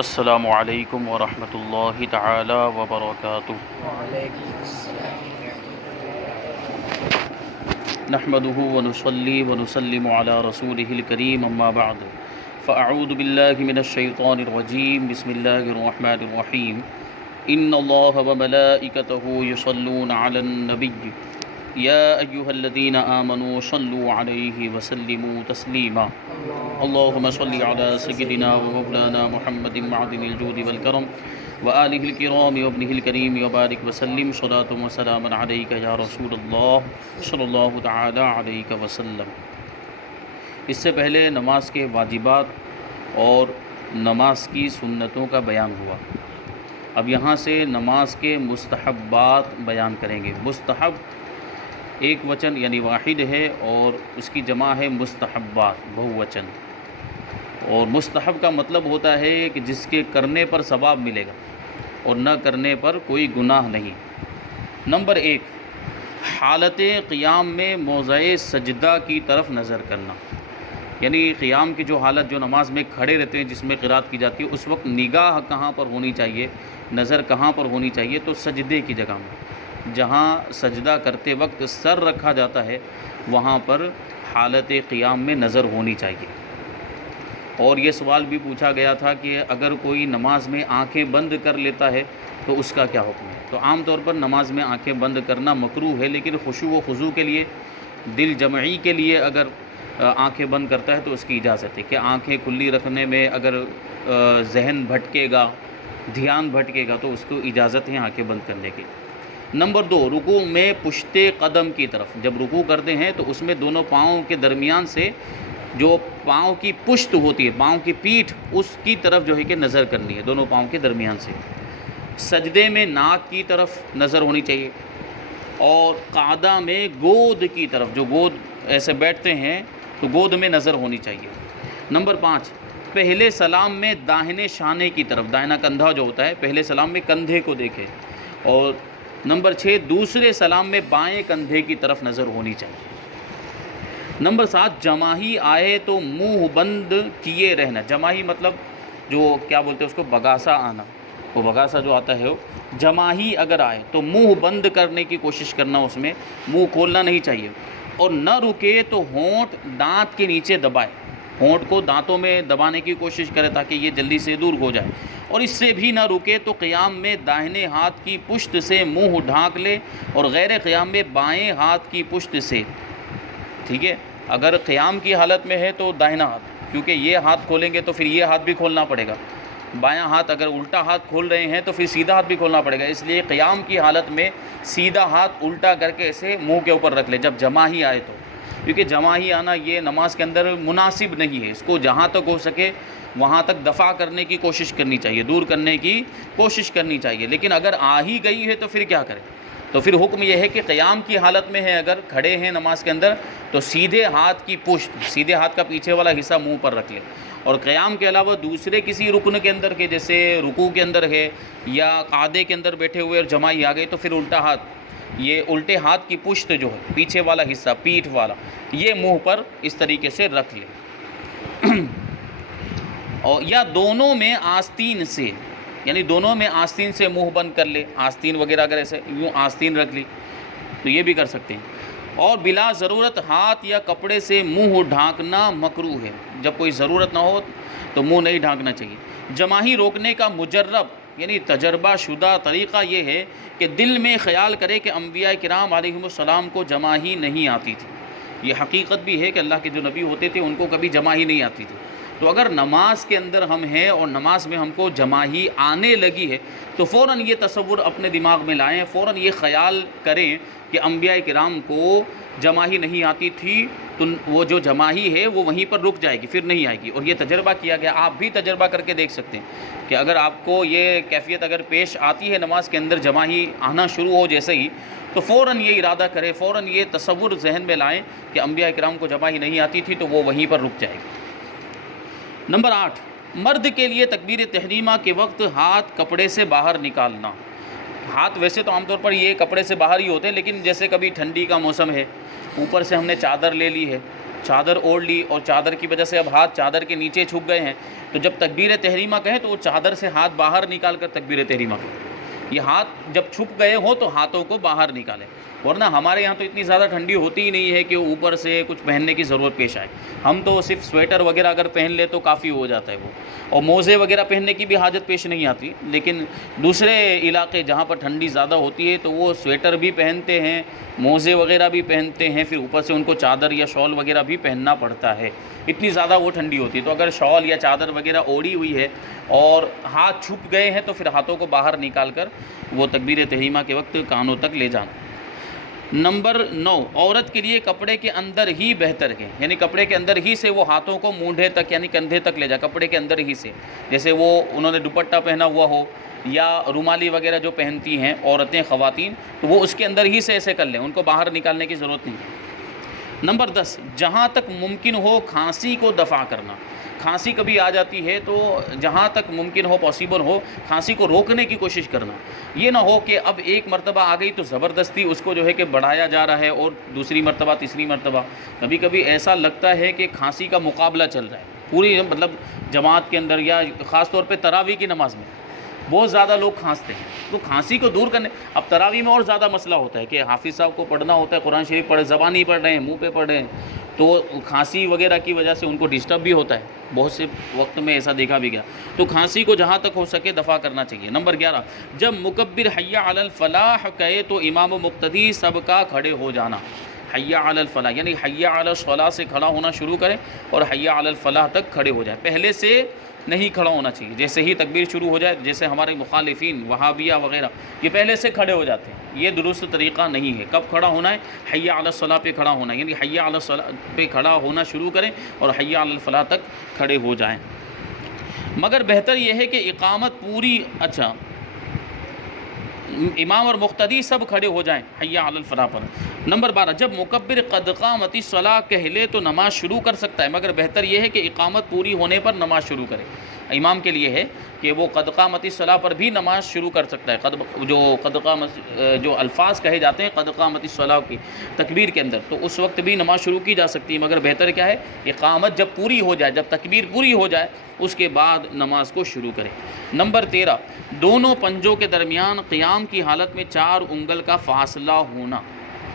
السلام علیکم ورحمۃ اللہ تعالی وبرکاتہ۔ نحمده ونصلي ونسلم على رسوله الكريم اما بعد فاعوذ باللہ من الشیطان الرجیم بسم اللہ الرحمن الرحیم ان اللہ وملائکته یصلون علی النبی یا ایہا الذین آمنوا صلوا علیہ وسلموا تسلیما اللہم صل علی سیدنا ومولانا محمد معدن الجود والکرم وآلہ الکرام وابنہ الکریم وبارک وسلم صلاۃ وسلام علیک یا رسول اللہ صلی اللہ تعالی علیہ وسلم۔ اس سے پہلے نماز کے واجبات اور نماز کی سنتوں کا بیان ہوا۔ اب یہاں سے نماز کے مستحبات بیان کریں گے۔ مستحب ایک وچن یعنی واحد ہے اور اس کی جمع ہے مستحبات بہووچن، اور مستحب کا مطلب ہوتا ہے کہ جس کے کرنے پر ثواب ملے گا اور نہ کرنے پر کوئی گناہ نہیں۔ نمبر 1، حالت قیام میں موضع سجدہ کی طرف نظر کرنا، یعنی قیام کی جو حالت جو نماز میں کھڑے رہتے ہیں جس میں قرات کی جاتی ہے، اس وقت نگاہ کہاں پر ہونی چاہیے، نظر کہاں پر ہونی چاہیے؟ تو سجدے کی جگہ میں، جہاں سجدہ کرتے وقت سر رکھا جاتا ہے وہاں پر حالت قیام میں نظر ہونی چاہیے۔ اور یہ سوال بھی پوچھا گیا تھا کہ اگر کوئی نماز میں آنکھیں بند کر لیتا ہے تو اس کا کیا حکم ہے؟ تو عام طور پر نماز میں آنکھیں بند کرنا مکروہ ہے، لیکن خشوع و خضوع کے لیے، دل جمعی کے لیے اگر آنکھیں بند کرتا ہے تو اس کی اجازت ہے کہ آنکھیں کھلی رکھنے میں اگر ذہن بھٹکے گا، دھیان بھٹکے گا تو اس کو اجازت ہے آنکھیں بند کرنے کی۔ نمبر 2، رکوع میں پشت قدم کی طرف، جب رکوع کرتے ہیں تو اس میں دونوں پاؤں کے درمیان سے جو پاؤں کی پشت ہوتی ہے، پاؤں کی پیٹھ، اس کی طرف جو ہے کہ نظر کرنی ہے، دونوں پاؤں کے درمیان سے۔ سجدے میں ناک کی طرف نظر ہونی چاہیے، اور قعدہ میں گود کی طرف، جو گود ایسے بیٹھتے ہیں تو گود میں نظر ہونی چاہیے۔ نمبر 5، پہلے سلام میں داہنے شانے کی طرف، دائنا کندھا جو ہوتا ہے پہلے سلام میں کندھے کو دیکھے۔ اور نمبر 6، دوسرے سلام میں بائیں کندھے کی طرف نظر ہونی چاہیے۔ نمبر 7، جماہی آئے تو منہ بند کیے رہنا۔ جماہی مطلب جو کیا بولتے ہیں اس کو، بگاسا آنا، وہ بگاسا جو آتا ہے وہ جماہی اگر آئے تو منہ بند کرنے کی کوشش کرنا، اس میں منہ کھولنا نہیں چاہیے۔ اور نہ رکے تو ہونٹ دانت کے نیچے دبائے، ہونٹ کو دانتوں میں دبانے کی کوشش کرے تاکہ یہ جلدی سے دور ہو جائے۔ اور اس سے بھی نہ رکے تو قیام میں داہنے ہاتھ کی پشت سے منہ ڈھانک لے، اور غیر قیام میں بائیں ہاتھ کی پشت سے، ٹھیک ہے؟ اگر قیام کی حالت میں ہے تو داہنا ہاتھ، کیونکہ یہ ہاتھ کھولیں گے تو پھر یہ ہاتھ بھی کھولنا پڑے گا، بایاں ہاتھ اگر الٹا ہاتھ کھول رہے ہیں تو پھر سیدھا ہاتھ بھی کھولنا پڑے گا، اس لیے قیام کی حالت میں سیدھا ہاتھ الٹا کر کے اسے منہ کے اوپر رکھ لے جب جماہی آئے تو، کیونکہ جماہی آنا یہ نماز کے اندر مناسب نہیں ہے، اس کو جہاں تک ہو سکے وہاں تک دفع کرنے کی کوشش کرنی چاہیے، دور کرنے کی کوشش کرنی چاہیے۔ لیکن اگر آ ہی گئی ہے تو پھر کیا کریں؟ تو پھر حکم یہ ہے کہ قیام کی حالت میں ہے، اگر کھڑے ہیں نماز کے اندر تو سیدھے ہاتھ کی پشت، سیدھے ہاتھ کا پیچھے والا حصہ منہ پر رکھ لے۔ اور قیام کے علاوہ دوسرے کسی رکن کے اندر کے، جیسے رکوع کے اندر ہے یا قعدے کے اندر بیٹھے ہوئے اور جماعی آ گئی، تو پھر الٹا ہاتھ، یہ الٹے ہاتھ کی پشت جو ہے پیچھے والا حصہ، پیٹھ والا، یہ منہ پر اس طریقے سے رکھ لے۔ اور یا دونوں میں آستین سے، یعنی دونوں میں آستین سے منہ بند کر لے، آستین وغیرہ اگر ایسے یوں آستین رکھ لی تو یہ بھی کر سکتے ہیں۔ اور بلا ضرورت ہاتھ یا کپڑے سے منہ ڈھانکنا مکروہ ہے، جب کوئی ضرورت نہ ہو تو منہ نہیں ڈھانکنا چاہیے۔ جماہی روکنے کا مجرب یعنی تجربہ شدہ طریقہ یہ ہے کہ دل میں خیال کرے کہ انبیاء کرام علیہم السلام کو جماہی نہیں آتی تھی۔ یہ حقیقت بھی ہے کہ اللہ کے جو نبی ہوتے تھے ان کو کبھی جماہی نہیں آتی تھی۔ تو اگر نماز کے اندر ہم ہیں اور نماز میں ہم کو جماہی آنے لگی ہے تو فوراً یہ تصور اپنے دماغ میں لائیں، فوراً یہ خیال کریں کہ انبیاء کرام کو جماہی نہیں آتی تھی، تو وہ جو جماہی ہے وہ وہیں پر رک جائے گی، پھر نہیں آئے گی۔ اور یہ تجربہ کیا گیا، آپ بھی تجربہ کر کے دیکھ سکتے ہیں کہ اگر آپ کو یہ کیفیت اگر پیش آتی ہے نماز کے اندر جماہی آنا شروع ہو جیسے ہی، تو فوراً یہ ارادہ کرے، فوراً یہ تصور ذہن میں لائیں کہ انبیاء کرام کو جماہی نہیں آتی تھی تو وہ وہیں پر رک جائے گی۔ نمبر 8، مرد کے لیے تکبیر تحریمہ کے وقت ہاتھ کپڑے سے باہر نکالنا۔ ہاتھ ویسے تو عام طور پر یہ کپڑے سے باہر ہی ہوتے ہیں، لیکن جیسے کبھی ٹھنڈی کا موسم ہے، اوپر سے ہم نے چادر لے لی ہے چادر اوڑھ لی اور چادر کی وجہ سے اب ہاتھ چادر کے نیچے چھپ گئے ہیں، تو جب تکبیر تحریمہ کہیں تو وہ چادر سے ہاتھ باہر نکال کر تکبیر تحریمہ کہیں۔ یہ ہاتھ جب چھپ گئے ہوں تو ہاتھوں کو باہر نکالیں، ورنہ ہمارے یہاں تو اتنی زیادہ ٹھنڈی ہوتی ہی نہیں ہے کہ اوپر سے کچھ پہننے کی ضرورت پیش آئے۔ ہم تو صرف سویٹر وغیرہ اگر پہن لے تو کافی ہو جاتا ہے وہ، اور موزے وغیرہ پہننے کی بھی حاجت پیش نہیں آتی۔ لیکن دوسرے علاقے جہاں پر ٹھنڈی زیادہ ہوتی ہے تو وہ سویٹر بھی پہنتے ہیں، موزے وغیرہ بھی پہنتے ہیں، پھر اوپر سے ان کو چادر یا شال وغیرہ بھی پہننا پڑتا ہے، اتنی زیادہ وہ ٹھنڈی ہوتی ہے۔ تو اگر شال یا چادر وغیرہ اوڑھی ہوئی ہے اور ہاتھ چھپ گئے ہیں تو پھر ہاتھوں کو باہر نکال کر وہ تکبیر تحریمہ کے وقت کانوں تک لے جانا۔ نمبر 9، عورت کے لیے کپڑے کے اندر ہی بہتر ہے، یعنی کپڑے کے اندر ہی سے وہ ہاتھوں کو مونڈھے تک یعنی کندھے تک لے جائے، کپڑے کے اندر ہی سے، جیسے وہ انہوں نے دوپٹہ پہنا ہوا ہو یا رومالی وغیرہ جو پہنتی ہیں عورتیں خواتین، تو وہ اس کے اندر ہی سے ایسے کر لیں، ان کو باہر نکالنے کی ضرورت نہیں ہے۔ نمبر 10، جہاں تک ممکن ہو کھانسی کو دفع کرنا۔ کھانسی کبھی آ جاتی ہے تو جہاں تک ممکن ہو، پاسبل ہو، کھانسی کو روکنے کی کوشش کرنا۔ یہ نہ ہو کہ اب ایک مرتبہ آ گئی تو زبردستی اس کو جو ہے کہ بڑھایا جا رہا ہے، اور دوسری مرتبہ تیسری مرتبہ، کبھی کبھی ایسا لگتا ہے کہ کھانسی کا مقابلہ چل رہا ہے پوری مطلب جماعت کے اندر، یا خاص طور پہ تراویح کی نماز میں بہت زیادہ لوگ کھانستے ہیں۔ تو کھانسی کو دور کرنے، اب تراویح میں اور زیادہ مسئلہ ہوتا ہے کہ حافظ صاحب کو پڑھنا ہوتا ہے، قرآن شریف پڑھے، زبانی پڑھ رہے ہیں، منہ پہ پڑھ رہے ہیں، تو کھانسی وغیرہ کی وجہ سے ان کو ڈسٹرب بھی ہوتا ہے، بہت سے وقت میں ایسا دیکھا بھی گیا۔ تو کھانسی کو جہاں تک ہو سکے دفع کرنا چاہیے۔ نمبر 11، جب مکبر حی علی الفلاح کہے تو امام و مقتدی سب کا کھڑے ہو جانا۔ حی علی الفلاح یعنی حی علی الصلاح سے کھڑا ہونا شروع کریں اور حی علی الفلاح تک کھڑے ہو جائیں، پہلے سے نہیں کھڑا ہونا چاہیے۔ جیسے ہی تکبیر شروع ہو جائے، جیسے ہمارے مخالفین وہابیہ وغیرہ یہ پہلے سے کھڑے ہو جاتے ہیں، یہ درست طریقہ نہیں ہے۔ کب کھڑا ہونا ہے؟ حی علی الصلاح پہ کھڑا ہونا ہے، یعنی حی علی الصلاح پہ کھڑا ہونا شروع کریں اور حی علی الفلاح تک کھڑے ہو جائیں۔ مگر بہتر یہ ہے کہ اقامت پوری امام اور مقتدی سب کھڑے ہو جائیں حی علی الفلاح پر۔ نمبر 12، جب مکبر قد قامت الصلاۃ کہہ لے تو نماز شروع کر سکتا ہے، مگر بہتر یہ ہے کہ اقامت پوری ہونے پر نماز شروع کرے۔ امام کے لیے ہے کہ وہ قد قامت الصلاۃ پر بھی نماز شروع کر سکتا ہے، جو الفاظ کہے جاتے ہیں قد قامت الصلاۃ کی تکبیر کے اندر، تو اس وقت بھی نماز شروع کی جا سکتی ہے، مگر بہتر کیا ہے؟ اقامت جب پوری ہو جائے، جب تکبیر پوری ہو جائے اس کے بعد نماز کو شروع کرے۔ نمبر 13، دونوں پنجوں کے درمیان قیام کی حالت میں 4 انگل کا فاصلہ ہونا،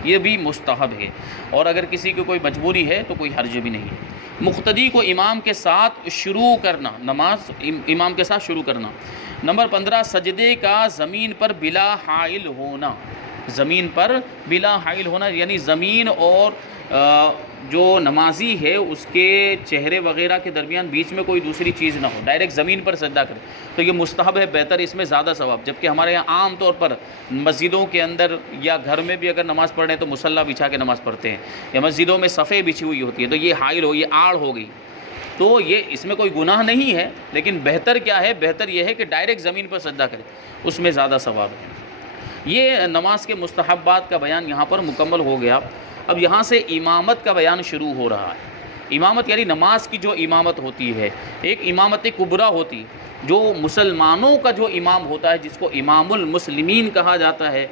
یہ بھی مستحب ہے، اور اگر کسی کو کوئی مجبوری ہے تو کوئی حرج بھی نہیں ہے۔ مقتدی کو امام کے ساتھ شروع کرنا، نماز امام کے ساتھ شروع کرنا۔ نمبر 15، سجدے کا زمین پر بلا حائل ہونا۔ زمین پر بلا حائل ہونا یعنی زمین اور جو نمازی ہے اس کے چہرے وغیرہ کے درمیان بیچ میں کوئی دوسری چیز نہ ہو، ڈائریکٹ زمین پر سجدہ کرے تو یہ مستحب ہے، بہتر، اس میں زیادہ ثواب۔ جبکہ ہمارے یہاں عام طور پر مسجدوں کے اندر یا گھر میں بھی اگر نماز پڑھ رہے ہیں تو مصلی بچھا کے نماز پڑھتے ہیں، یا مسجدوں میں صفیں بچھی ہوئی ہوتی ہے، تو یہ حائل ہو، یہ آڑ ہو گئی، تو یہ اس میں کوئی گناہ نہیں ہے، لیکن بہتر کیا ہے؟ بہتر یہ ہے کہ ڈائریکٹ زمین پر سجدہ کرے، اس میں زیادہ ثواب ہے۔ یہ نماز کے مستحبات کا بیان یہاں پر مکمل ہو گیا۔ اب یہاں سے امامت کا بیان شروع ہو رہا ہے۔ امامت یعنی نماز کی جو امامت ہوتی ہے، ایک امامت کبریٰ ہوتی، جو مسلمانوں کا جو امام ہوتا ہے، جس کو امام المسلمین کہا جاتا ہے،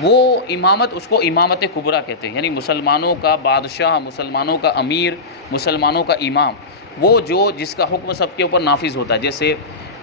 وہ امامت، اس کو امامت کبریٰ کہتے ہیں، یعنی مسلمانوں کا بادشاہ، مسلمانوں کا امیر، مسلمانوں کا امام، وہ جو جس کا حکم سب کے اوپر نافذ ہوتا ہے۔ جیسے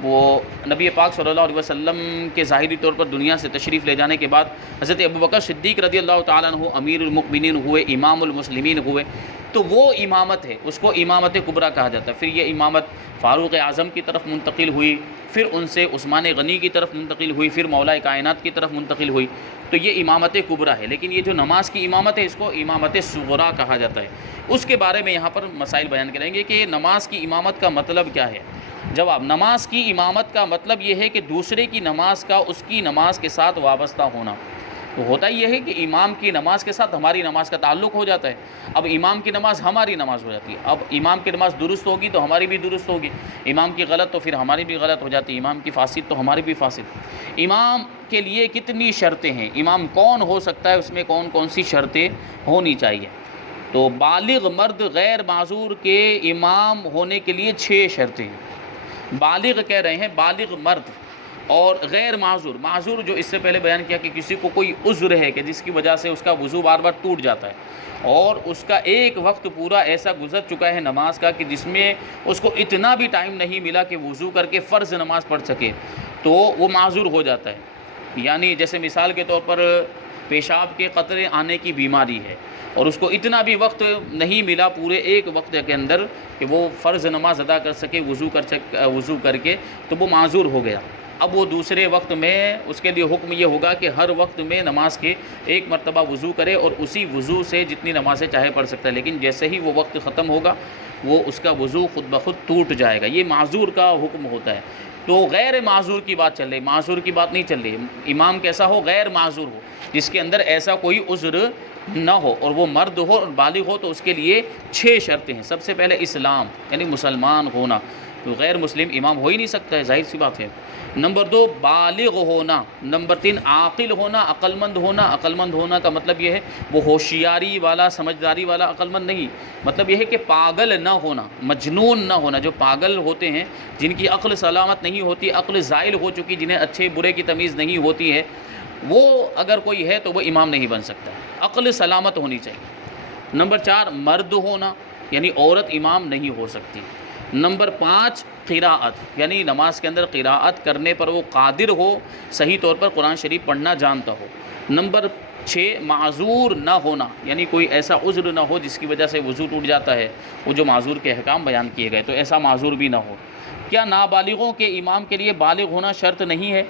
وہ نبی پاک صلی اللہ علیہ وسلم کے ظاہری طور پر دنیا سے تشریف لے جانے کے بعد حضرت ابوبکر صدیق رضی اللہ تعالیٰ عنہ امیر المؤمنین ہوئے، امام المسلمین ہوئے، تو وہ امامت ہے، اس کو امامت کبریٰ کہا جاتا ہے۔ پھر یہ امامت فاروق اعظم کی طرف منتقل ہوئی، پھر ان سے عثمان غنی کی طرف منتقل ہوئی، پھر مولا کائنات کی طرف منتقل ہوئی، تو یہ امامت کبریٰ ہے۔ لیکن یہ جو نماز کی امامت ہے اس کو امامت صغریٰ کہا جاتا ہے۔ اس کے بارے میں یہاں پر مسائل بیان کریں گے کہ نماز کی امامت کا مطلب کیا ہے۔ جواب، نماز کی امامت کا مطلب یہ ہے کہ دوسرے کی نماز کا اس کی نماز کے ساتھ وابستہ ہونا۔ تو ہوتا یہ ہے کہ امام کی نماز کے ساتھ ہماری نماز کا تعلق ہو جاتا ہے۔ اب امام کی نماز ہماری نماز ہو جاتی ہے، اب امام کی نماز درست ہوگی تو ہماری بھی درست ہوگی، امام کی غلط تو پھر ہماری بھی غلط ہو جاتی ہے، امام کی فاسد تو ہماری بھی فاسد۔ امام کے لیے کتنی شرطیں ہیں، امام کون ہو سکتا ہے، اس میں کون کون سی شرطیں ہونی چاہیے؟ تو بالغ مرد غیر معذور کے امام ہونے کے لیے 6 شرطیں ہیں۔ بالغ کہہ رہے ہیں، بالغ مرد، اور غیر معذور، معذور جو اس سے پہلے بیان کیا کہ کسی کو کوئی عذر ہے کہ جس کی وجہ سے اس کا وضو بار بار ٹوٹ جاتا ہے اور اس کا ایک وقت پورا ایسا گزر چکا ہے نماز کا کہ جس میں اس کو اتنا بھی ٹائم نہیں ملا کہ وضو کر کے فرض نماز پڑھ سکے، تو وہ معذور ہو جاتا ہے۔ یعنی جیسے مثال کے طور پر پیشاب کے قطرے آنے کی بیماری ہے اور اس کو اتنا بھی وقت نہیں ملا پورے ایک وقت کے اندر کہ وہ فرض نماز ادا کر سکے وضو کر کے، تو وہ معذور ہو گیا۔ اب وہ دوسرے وقت میں اس کے لیے حکم یہ ہوگا کہ ہر وقت میں نماز کے ایک مرتبہ وضو کرے اور اسی وضو سے جتنی نمازیں چاہے پڑھ سکتا ہے، لیکن جیسے ہی وہ وقت ختم ہوگا وہ اس کا وضو خود بخود ٹوٹ جائے گا۔ یہ معذور کا حکم ہوتا ہے۔ تو غیر معذور کی بات چل رہی، معذور کی بات نہیں چل رہی۔ امام کیسا ہو؟ غیر معذور ہو، جس کے اندر ایسا کوئی عذر نہ ہو اور وہ مرد ہو اور بالغ ہو، تو اس کے لیے 6 شرطیں ہیں۔ سب سے پہلے اسلام یعنی مسلمان ہونا، تو غیر مسلم امام ہو ہی نہیں سکتا ہے، ظاہر سی بات ہے۔ نمبر 2 بالغ ہونا، نمبر 3 عاقل ہونا، عقل مند ہونا۔ عقل مند ہونا کا مطلب یہ ہے وہ ہوشیاری والا سمجھداری والا عقل مند نہیں، مطلب یہ ہے کہ پاگل نہ ہونا، مجنون نہ ہونا۔ جو پاگل ہوتے ہیں، جن کی عقل سلامت نہیں ہوتی، عقل زائل ہو چکی، جنہیں اچھے برے کی تمیز نہیں ہوتی ہے، وہ اگر کوئی ہے تو وہ امام نہیں بن سکتا ہے، عقل سلامت ہونی چاہیے۔ نمبر 4 مرد ہونا، یعنی عورت امام نہیں ہو سکتی۔ نمبر 5 قراءت، یعنی نماز کے اندر قراءت کرنے پر وہ قادر ہو، صحیح طور پر قرآن شریف پڑھنا جانتا ہو۔ نمبر 6 معذور نہ ہونا، یعنی کوئی ایسا عذر نہ ہو جس کی وجہ سے وضو ٹوٹ جاتا ہے، وہ جو معذور کے احکام بیان کیے گئے، تو ایسا معذور بھی نہ ہو۔ کیا نابالغوں کے امام کے لیے بالغ ہونا شرط نہیں ہے؟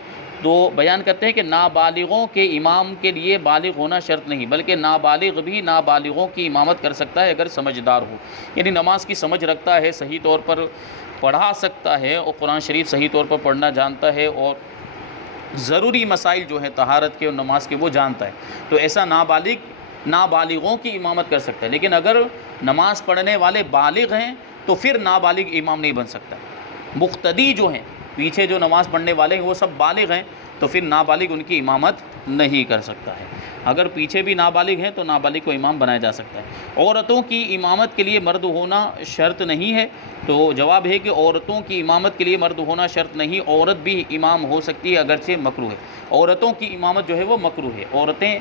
تو بیان کرتے ہیں کہ نابالغوں کے امام کے لیے بالغ ہونا شرط نہیں، بلکہ نابالغ بھی نابالغوں کی امامت کر سکتا ہے اگر سمجھدار ہو، یعنی نماز کی سمجھ رکھتا ہے، صحیح طور پر پڑھا سکتا ہے اور قرآن شریف صحیح طور پر پڑھنا جانتا ہے اور ضروری مسائل جو ہیں طہارت کے اور نماز کے وہ جانتا ہے، تو ایسا نابالغوں کی امامت کر سکتا ہے۔ لیکن اگر نماز پڑھنے والے بالغ ہیں تو پھر نابالغ امام نہیں بن سکتا۔ مقتدی جو ہیں، پیچھے جو نماز پڑھنے والے ہیں، وہ سب بالغ ہیں، تو پھر نابالغ ان کی امامت نہیں کر سکتا ہے۔ اگر پیچھے بھی نابالغ ہیں تو نابالغ کو امام بنایا جا سکتا ہے۔ عورتوں کی امامت کے لیے مرد ہونا شرط نہیں ہے، تو جواب ہے کہ عورتوں کی امامت کے لیے مرد ہونا شرط نہیں، عورت بھی امام ہو سکتی ہے اگرچہ مکروہ ہے۔ عورتوں کی امامت جو ہے وہ مکروہ ہے، عورتیں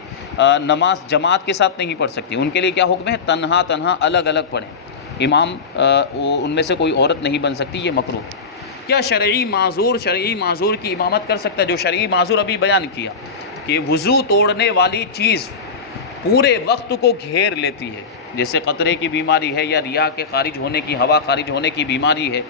نماز جماعت کے ساتھ نہیں پڑھ سکتی، ان کے لیے کیا حکم ہے؟ تنہا الگ الگ پڑھیں، امام ان میں سے کوئی عورت نہیں بن سکتی، یہ مکروہ ہے۔ کیا شرعی معذور کی امامت کر سکتا ہے؟ جو شرعی معذور ابھی بیان کیا کہ وضو توڑنے والی چیز پورے وقت کو گھیر لیتی ہے، جیسے قطرے کی بیماری ہے یا ریاء کے خارج ہونے کی، ہوا خارج ہونے کی بیماری ہے،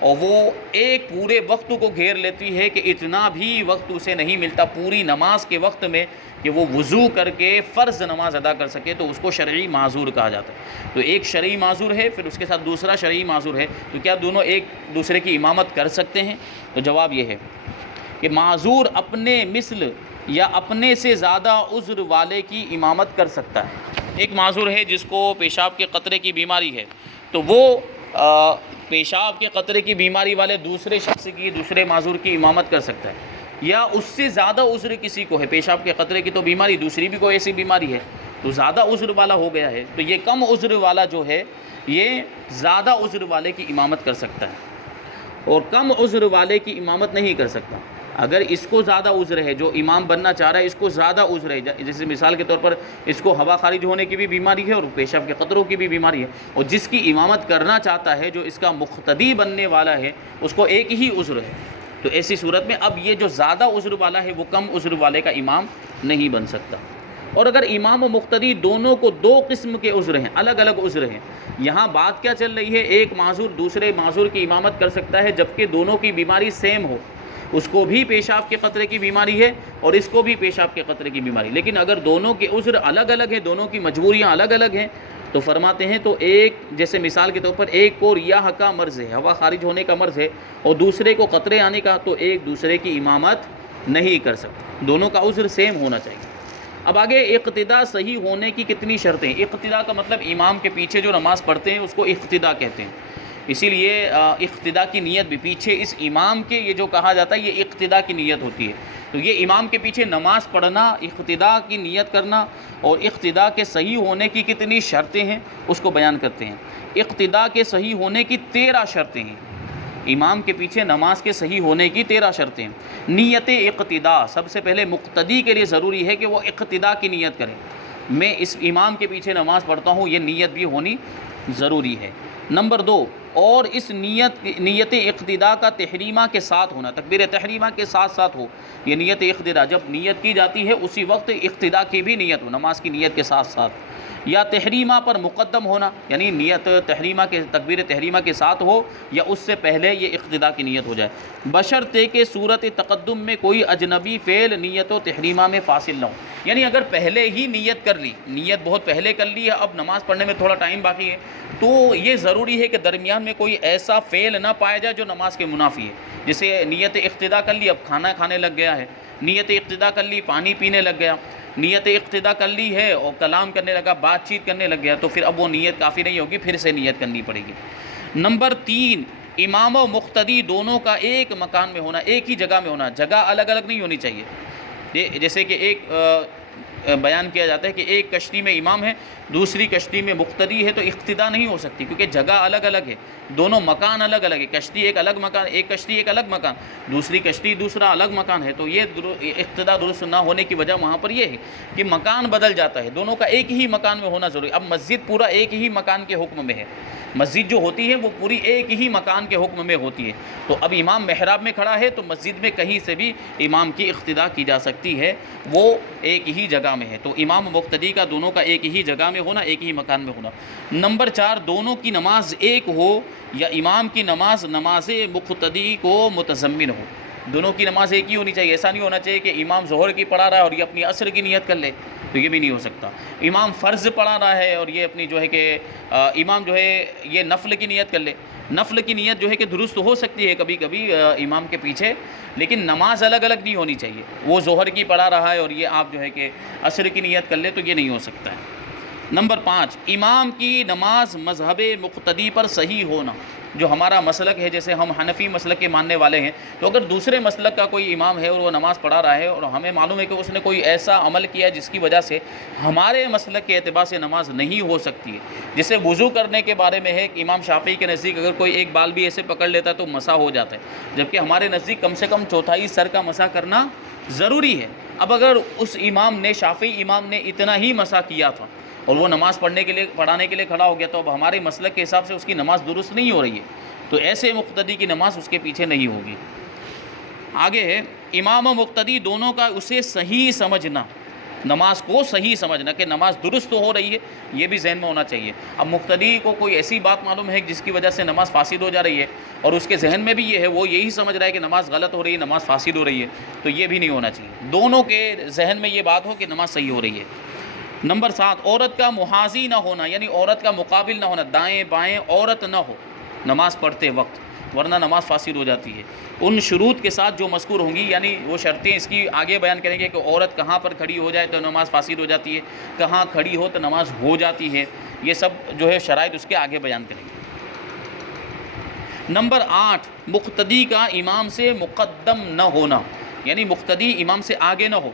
اور وہ ایک پورے وقت کو گھیر لیتی ہے کہ اتنا بھی وقت اسے نہیں ملتا پوری نماز کے وقت میں کہ وہ وضو کر کے فرض نماز ادا کر سکے، تو اس کو شرعی معذور کہا جاتا ہے۔ تو ایک شرعی معذور ہے، پھر اس کے ساتھ دوسرا شرعی معذور ہے، تو کیا دونوں ایک دوسرے کی امامت کر سکتے ہیں؟ تو جواب یہ ہے کہ معذور اپنے مثل یا اپنے سے زیادہ عذر والے کی امامت کر سکتا ہے۔ ایک معذور ہے جس کو پیشاب کے قطرے کی بیماری ہے، تو وہ پیشاب کے قطرے کی بیماری والے دوسرے معذور کی امامت کر سکتا ہے، یا اس سے زیادہ عذر کسی کو ہے، پیشاب کے قطرے کی تو بیماری، دوسری بھی کوئی ایسی بیماری ہے تو زیادہ عذر والا ہو گیا ہے، تو یہ کم عذر والا جو ہے یہ زیادہ عذر والے کی امامت کر سکتا ہے اور کم عذر والے کی امامت نہیں کر سکتا۔ اگر اس کو زیادہ عذر ہے، جو امام بننا چاہ رہا ہے اس کو زیادہ عذر ہے، جیسے مثال کے طور پر اس کو ہوا خارج ہونے کی بھی بیماری ہے اور پیشاب کے قطروں کی بھی بیماری ہے، اور جس کی امامت کرنا چاہتا ہے، جو اس کا مقتدی بننے والا ہے، اس کو ایک ہی عذر ہے، تو ایسی صورت میں اب یہ جو زیادہ عذر والا ہے وہ کم عذر والے کا امام نہیں بن سکتا۔ اور اگر امام و مقتدی دونوں کو 2 قسم کے عذر ہیں، الگ الگ عذر ہیں، یہاں بات کیا چل رہی ہے؟ ایک معذور دوسرے معذور کی امامت کر سکتا ہے جبکہ دونوں کی بیماری سیم ہو، اس کو بھی پیشاب کے قطرے کی بیماری ہے اور اس کو بھی پیشاب کے قطرے کی بیماری، لیکن اگر دونوں کے عذر الگ الگ ہیں، دونوں کی مجبوریاں الگ الگ ہیں، تو فرماتے ہیں تو ایک جیسے مثال کے طور پر ایک کو ریاح کا مرض ہے، ہوا خارج ہونے کا مرض ہے، اور دوسرے کو قطرے آنے کا، تو ایک دوسرے کی امامت نہیں کر سکتے، دونوں کا عذر سیم ہونا چاہیے۔ اب آگے اقتداء صحیح ہونے کی کتنی شرطیں؟ اقتداء کا مطلب امام کے پیچھے جو نماز پڑھتے ہیں اس کو اقتداء کہتے ہیں، اسی لیے اقتداء کی نیت بھی پیچھے اس امام کے یہ جو کہا جاتا ہے یہ اقتداء کی نیت ہوتی ہے، تو یہ امام کے پیچھے نماز پڑھنا، اقتداء کی نیت کرنا، اور اقتداء کے صحیح ہونے کی کتنی شرطیں ہیں اس کو بیان کرتے ہیں۔ اقتداء کے صحیح ہونے کی 13 شرطیں ہیں۔ امام کے پیچھے نماز کے صحیح ہونے کی 13 شرطیں. نیت اقتداء، سب سے پہلے مقتدی کے لیے ضروری ہے کہ وہ اقتداء کی نیت کرے. میں اس امام کے پیچھے نماز پڑھتا ہوں، یہ نیت بھی ہونی ضروری ہے. نمبر 2، اور اس نیت اقتداء کا تحریمہ کے ساتھ ہونا، تکبیر تحریمہ کے ساتھ ساتھ ہو. یہ نیت اقتداء جب نیت کی جاتی ہے اسی وقت اقتداء کی بھی نیت ہو، نماز کی نیت کے ساتھ ساتھ. یا تحریمہ پر مقدم ہونا، یعنی نیت تحریمہ کے تکبیر تحریمہ کے ساتھ ہو یا اس سے پہلے یہ اقتداء کی نیت ہو جائے، بشرطے کہ صورت تقدم میں کوئی اجنبی فعل نیت و تحریمہ میں فاصل نہ ہو. یعنی اگر پہلے ہی نیت کر لی، نیت بہت پہلے کر لی ہے، اب نماز پڑھنے میں تھوڑا ٹائم باقی ہے، تو یہ ضروری ہے کہ درمیان میں کوئی ایسا فعل نہ پایا جائے جو نماز کے منافی ہے. جیسے نیت اقتداء کر لی، اب کھانا کھانے لگ گیا ہے، نیت اقتداء کر لی، پانی پینے لگ گیا، نیت اقتداء کر لی ہے اور کلام کرنے لگا، بات چیت کرنے لگ گیا، تو پھر اب وہ نیت کافی نہیں ہوگی، پھر سے نیت کرنی پڑے گی. نمبر 3، امام و مقتدی دونوں کا ایک مکان میں ہونا، ایک ہی جگہ میں ہونا، جگہ الگ الگ نہیں ہونی چاہیے. جیسے کہ ایک بیان کیا جاتا ہے کہ ایک کشتی میں امام ہے، دوسری کشتی میں مقتدی ہے، تو اقتداء نہیں ہو سکتی کیونکہ جگہ الگ الگ ہے، دونوں مکان الگ الگ ہے. کشتی ایک الگ مکان، ایک کشتی ایک الگ مکان، دوسری کشتی دوسرا الگ مکان ہے، تو یہ اقتداء درست نہ ہونے کی وجہ وہاں پر یہ ہے کہ مکان بدل جاتا ہے، دونوں کا ایک ہی مکان میں ہونا ضروری. اب مسجد پورا ایک ہی مکان کے حکم میں ہے، مسجد جو ہوتی ہے وہ پوری ایک ہی مکان کے حکم میں ہوتی ہے، تو اب امام محراب میں کھڑا ہے تو مسجد میں کہیں سے بھی امام کی اقتداء کی جا سکتی ہے، وہ ایک ہی جگہ میں ہے. تو امام مقتدی کا دونوں کا ایک ہی جگہ میں ہونا، ایک ہی مکان میں ہونا. نمبر 4، دونوں کی نماز ایک ہو یا امام کی نماز نماز مقتدی کو متضمن ہو. دونوں کی نماز ایک ہی ہونی چاہیے، ایسا نہیں ہونا چاہیے کہ امام ظہر کی پڑھا رہا ہے اور یہ اپنی عصر کی نیت کر لے، تو یہ بھی نہیں ہو سکتا. امام فرض پڑھا رہا ہے اور یہ اپنی جو ہے کہ امام جو ہے یہ نفل کی نیت کر لے. نفل کی نیت جو ہے کہ درست ہو سکتی ہے کبھی کبھی امام کے پیچھے، لیکن نماز الگ الگ نہیں ہونی چاہیے. وہ ظہر کی پڑھا رہا ہے اور یہ آپ جو ہے کہ عصر کی نیت کر لے، تو یہ نہیں ہو سکتا ہے. نمبر 5، امام کی نماز مذہب مقتدی پر صحیح ہونا. جو ہمارا مسلک ہے، جیسے ہم حنفی مسلک کے ماننے والے ہیں، تو اگر دوسرے مسلک کا کوئی امام ہے اور وہ نماز پڑھا رہا ہے اور ہمیں معلوم ہے کہ اس نے کوئی ایسا عمل کیا جس کی وجہ سے ہمارے مسلک کے اعتبار سے نماز نہیں ہو سکتی ہے، جیسے وضو کرنے کے بارے میں ہے کہ امام شافعی کے نزدیک اگر کوئی ایک بال بھی ایسے پکڑ لیتا ہے تو مسح ہو جاتا ہے، جبکہ ہمارے نزدیک کم سے کم چوتھائی سر کا مسح کرنا ضروری ہے. اب اگر اس امام نے، شافعی امام نے اتنا ہی مسح کیا تھا اور وہ نماز پڑھانے کے لیے کھڑا ہو گیا، تو اب ہمارے مسلک کے حساب سے اس کی نماز درست نہیں ہو رہی ہے، تو ایسے مقتدی کی نماز اس کے پیچھے نہیں ہوگی. آگے ہے امام و مقتدی دونوں کا اسے صحیح سمجھنا، نماز کو صحیح سمجھنا کہ نماز درست ہو رہی ہے، یہ بھی ذہن میں ہونا چاہیے. اب مقتدی کو کوئی ایسی بات معلوم ہے جس کی وجہ سے نماز فاسد ہو جا رہی ہے اور اس کے ذہن میں بھی یہ ہے، وہ یہی سمجھ رہا ہے کہ نماز غلط ہو رہی ہے، نماز فاسد ہو رہی ہے، تو یہ بھی نہیں ہونا چاہیے. دونوں کے ذہن میں یہ بات ہو کہ نماز صحیح ہو رہی ہے. نمبر 7، عورت کا محاذی نہ ہونا، یعنی عورت کا مقابل نہ ہونا، دائیں بائیں عورت نہ ہو نماز پڑھتے وقت، ورنہ نماز فاسد ہو جاتی ہے. ان شروط کے ساتھ جو مذکور ہوں گی، یعنی وہ شرطیں اس کی آگے بیان کریں گے کہ عورت کہاں پر کھڑی ہو جائے تو نماز فاسد ہو جاتی ہے، کہاں کھڑی ہو تو نماز ہو جاتی ہے، یہ سب جو ہے شرائط اس کے آگے بیان کریں گے. نمبر 8، مقتدی کا امام سے مقدم نہ ہونا، یعنی مقتدی امام سے آگے نہ ہو.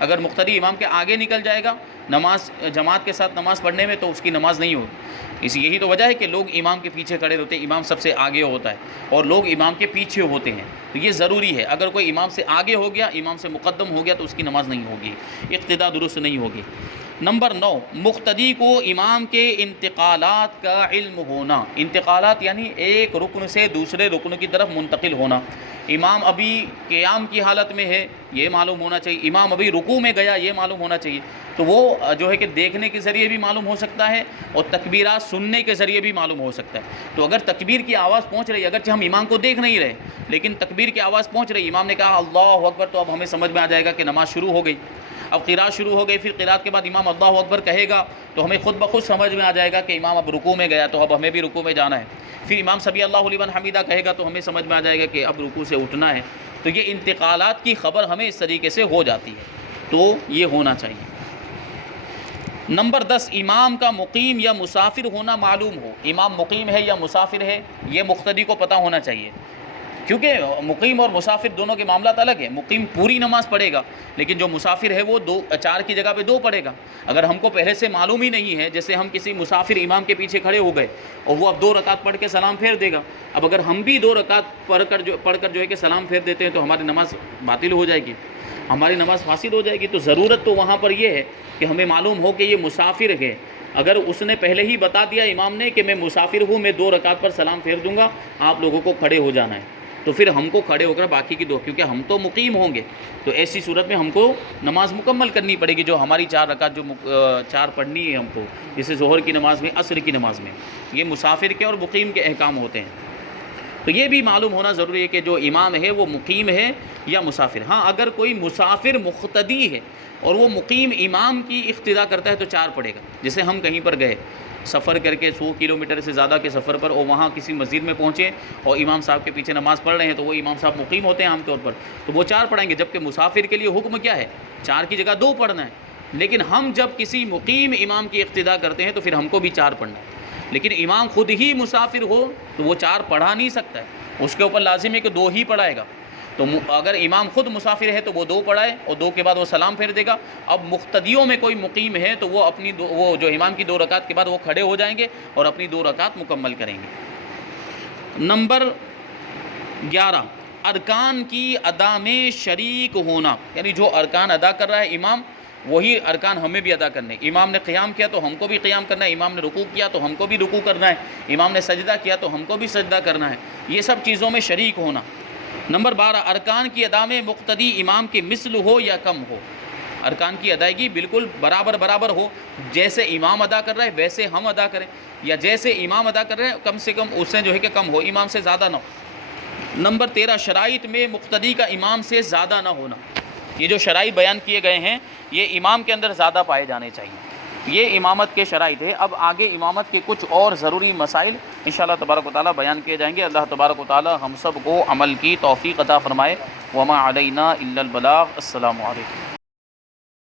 اگر مقتدی امام کے آگے نکل جائے گا نماز جماعت کے ساتھ نماز پڑھنے میں تو اس کی نماز نہیں ہوگی. یہی تو وجہ ہے کہ لوگ امام کے پیچھے کھڑے ہوتے ہیں، امام سب سے آگے ہوتا ہے اور لوگ امام کے پیچھے ہوتے ہیں، تو یہ ضروری ہے. اگر کوئی امام سے آگے ہو گیا، امام سے مقدم ہو گیا، تو اس کی نماز نہیں ہوگی، اقتداء درست نہیں ہوگی. نمبر 9، مقتدی کو امام کے انتقالات کا علم ہونا. انتقالات یعنی ایک رکن سے دوسرے رکن کی طرف منتقل ہونا. امام ابھی قیام کی حالت میں ہے، یہ معلوم ہونا چاہیے. امام ابھی رکوع میں گیا، یہ معلوم ہونا چاہیے. تو وہ جو ہے کہ دیکھنے کے ذریعے بھی معلوم ہو سکتا ہے اور تکبیرات سننے کے ذریعے بھی معلوم ہو سکتا ہے. تو اگر تکبیر کی آواز پہنچ رہی ہے، اگرچہ ہم امام کو دیکھ نہیں رہے لیکن تکبیر کی آواز پہنچ رہی ہے، امام نے کہا اللہ اکبر، تو اب ہمیں سمجھ میں آ جائے گا کہ نماز شروع ہو گئی. اب قراءت شروع ہو گئی، پھر قراءت کے بعد امام اللہ اکبر کہے گا تو ہمیں خود بخود سمجھ میں آ جائے گا کہ امام اب رکوع میں گیا، تو اب ہمیں بھی رکوع میں جانا ہے. پھر امام سمیع اللہ لمن حمیدہ کہے گا تو ہمیں سمجھ میں آ جائے گا کہ اب رکوع سے اٹھنا ہے. تو یہ انتقالات کی خبر ہمیں اس طریقے سے ہو جاتی ہے، تو یہ ہونا چاہیے. نمبر 10، امام کا مقیم یا مسافر ہونا معلوم ہو. امام مقیم ہے یا مسافر ہے، یہ مقتدی کو پتہ ہونا چاہیے. کیونکہ مقیم اور مسافر دونوں کے معاملات الگ ہیں. مقیم پوری نماز پڑھے گا، لیکن جو مسافر ہے وہ 4 کی جگہ پہ 2 پڑھے گا. اگر ہم کو پہلے سے معلوم ہی نہیں ہے، جیسے ہم کسی مسافر امام کے پیچھے کھڑے ہو گئے اور وہ اب 2 رکعت پڑھ کے سلام پھیر دے گا، اب اگر ہم بھی 2 رکعت پڑھ کر جو ہے کہ سلام پھیر دیتے ہیں تو ہماری نماز باطل ہو جائے گی، ہماری نماز فاسد ہو جائے گی. تو ضرورت تو وہاں پر یہ ہے کہ ہمیں معلوم ہو کہ یہ مسافر ہے. اگر اس نے پہلے ہی بتا دیا امام نے کہ میں مسافر ہوں، میں 2 رکعت پر سلام پھیر دوں گا، آپ لوگوں کو کھڑے ہو جانا ہے، تو پھر ہم کو کھڑے ہو کر باقی کی 2، کیونکہ ہم تو مقیم ہوں گے، تو ایسی صورت میں ہم کو نماز مکمل کرنی پڑے گی. جو ہماری 4 رکعت جو 4 پڑھنی ہے ہم کو، جیسے ظہر کی نماز میں، عصر کی نماز میں، یہ مسافر کے اور مقیم کے احکام ہوتے ہیں. تو یہ بھی معلوم ہونا ضروری ہے کہ جو امام ہے وہ مقیم ہے یا مسافر. ہاں اگر کوئی مسافر مقتدی ہے اور وہ مقیم امام کی اقتداء کرتا ہے تو 4 پڑھے گا. جیسے ہم کہیں پر گئے سفر کر کے 100 کلومیٹر سے زیادہ کے سفر پر، اور وہاں کسی مسجد میں پہنچے اور امام صاحب کے پیچھے نماز پڑھ رہے ہیں، تو وہ امام صاحب مقیم ہوتے ہیں عام طور پر، تو وہ 4 پڑھیں گے. جبکہ مسافر کے لیے حکم کیا ہے؟ 4 کی جگہ 2 پڑھنا ہے. لیکن ہم جب کسی مقیم امام کی اقتداء کرتے ہیں تو پھر ہم کو بھی 4 پڑھنا ہے. لیکن امام خود ہی مسافر ہو تو وہ 4 پڑھا نہیں سکتا ہے، اس کے اوپر لازم ہے کہ 2 ہی پڑھائے گا. تو اگر امام خود مسافر ہے تو وہ 2 پڑھائے اور 2 کے بعد وہ سلام پھیر دے گا. اب مقتدیوں میں کوئی مقیم ہے تو وہ اپنی وہ جو امام کی 2 رکعت کے بعد وہ کھڑے ہو جائیں گے اور اپنی 2 رکعت مکمل کریں گے. نمبر 11، ارکان کی ادا میں شریک ہونا. یعنی جو ارکان ادا کر رہا ہے امام، وہی ارکان ہمیں بھی ادا کرنے. امام نے قیام کیا تو ہم کو بھی قیام کرنا ہے، امام نے رکوع کیا تو ہم کو بھی رکوع کرنا ہے، امام نے سجدہ کیا تو ہم کو بھی سجدہ کرنا ہے. یہ سب چیزوں میں شریک ہونا. نمبر 12، ارکان کی ادا میں مقتدی امام کے مثل ہو یا کم ہو. ارکان کی ادائیگی بالکل برابر ہو، جیسے امام ادا کر رہا ہے ویسے ہم ادا کریں، یا جیسے امام ادا کر رہے ہیں کم سے کم اس سے جو ہے کہ کم ہو، امام سے زیادہ نہ ہو. نمبر 13، شرائط میں مقتدی کا امام سے زیادہ نہ ہونا. یہ جو شرائط بیان کیے گئے ہیں یہ امام کے اندر زیادہ پائے جانے چاہیے. یہ امامت کے شرائط ہے. اب آگے امامت کے کچھ اور ضروری مسائل انشاءاللہ تبارک و تعالیٰ بیان کیے جائیں گے. اللہ تبارک و تعالیٰ ہم سب کو عمل کی توفیق عطا فرمائے. وما علینا الا البلاغ. السلام علیکم.